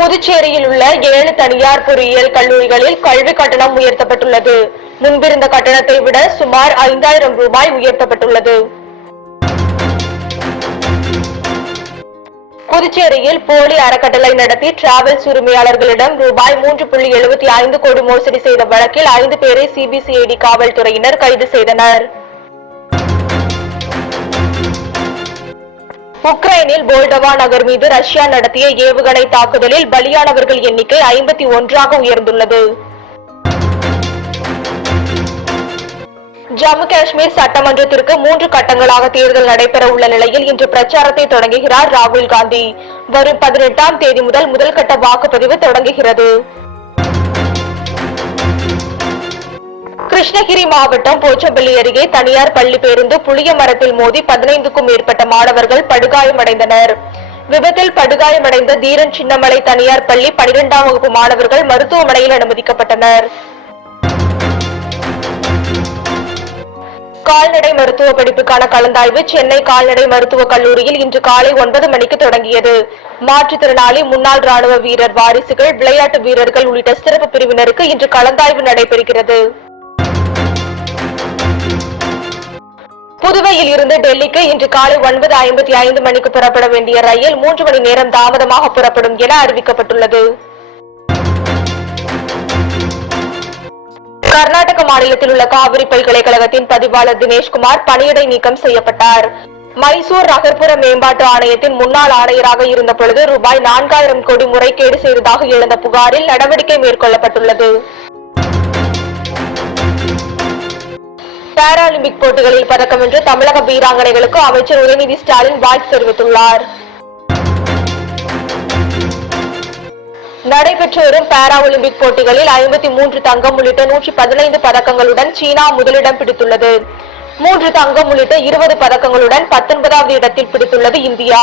புதுச்சேரியில் உள்ள 7 தனியார் பொறியியல் கல்லூரிகளில் கல்வி கட்டணம் உயர்த்தப்பட்டுள்ளது. முன்பிருந்த கட்டணத்தை விட சுமார் 5000 ரூபாய் உயர்த்தப்பட்டுள்ளது. புதுச்சேரியில் போலி அறக்கட்டளை நடத்தி டிராவல்ஸ் உரிமையாளர்களிடம் ரூபாய் 3.75 கோடி மோசடி செய்த வழக்கில் 5 பேரை சிபிசிஐடி காவல்துறையினர் கைது செய்தனர். உக்ரைனில் போல்டவா நகர் மீது ரஷ்யா நடத்திய ஏவுகணை தாக்குதலில் பலியானவர்கள் எண்ணிக்கை 51ஆக உயர்ந்துள்ளது. ஜம்மு காஷ்மீர் சட்டமன்றத்திற்கு 3 கட்டங்களாக தேர்தல் நடைபெற உள்ள நிலையில் இன்று பிரச்சாரத்தை தொடங்குகிறார் ராகுல் காந்தி. வரும் 18ஆம் தேதி முதல் கட்ட வாக்குப்பதிவு தொடங்குகிறது. கிருஷ்ணகிரி மாவட்டம் போச்சம்பள்ளி அருகே தனியார் பள்ளி பேருந்து புளிய மரத்தில் மோதி 15க்கும் மேற்பட்ட மாணவர்கள் படுகாயமடைந்தனர். விபத்தில் படுகாயமடைந்த தீரன் சின்னமலை தனியார் பள்ளி 12ஆம் வகுப்பு மாணவர்கள் மருத்துவமனையில் அனுமதிக்கப்பட்டனர். கால்நடை மருத்துவ படிப்புக்கான கலந்தாய்வு சென்னை கால்நடை மருத்துவக் கல்லூரியில் இன்று காலை 9 மணிக்கு தொடங்கியது. மாற்றுத்திறனாளி, முன்னாள் ராணுவ வீரர் வாரிசுகள், விளையாட்டு வீரர்கள் உள்ளிட்ட சிறப்பு பிரிவினருக்கு இன்று கலந்தாய்வு நடைபெறுகிறது. புதுவையில் இருந்து டெல்லிக்கு இன்று காலை 9:55 மணிக்கு புறப்பட வேண்டிய ரயில் 3 மணி நேரம் தாமதமாக புறப்படும் என அறிவிக்கப்பட்டுள்ளது. கர்நாடக மாநிலத்தில் உள்ள காவிரி பல்கலைக்கழகத்தின் பதிவாளர் தினேஷ்குமார் பணியிடை நீக்கம் செய்யப்பட்டார். மைசூர் நகர்ப்புற மேம்பாட்டு ஆணையத்தின் முன்னாள் ஆணையராக இருந்த பொழுது ரூபாய் 4000 கோடி முறைகேடு செய்ததாக எழுந்த புகாரில் நடவடிக்கை மேற்கொள்ளப்பட்டுள்ளது. பாராலிம்பிக் போட்டிகளில் பதக்கம் வென்ற தமிழக வீராங்கனைகளுக்கு அமைச்சர் உதயநிதி ஸ்டாலின் வாழ்த்து தெரிவித்துள்ளார். நடைபெற்று வரும் பாரா ஒலிம்பிக் போட்டிகளில் 53 தங்கம் உள்ளிட்ட 115 பதக்கங்களுடன் சீனா முதலிடம் பிடித்துள்ளது. 3 தங்கம் உள்ளிட்ட 20 பதக்கங்களுடன் 19வது இடத்தில் பிடித்துள்ளது இந்தியா.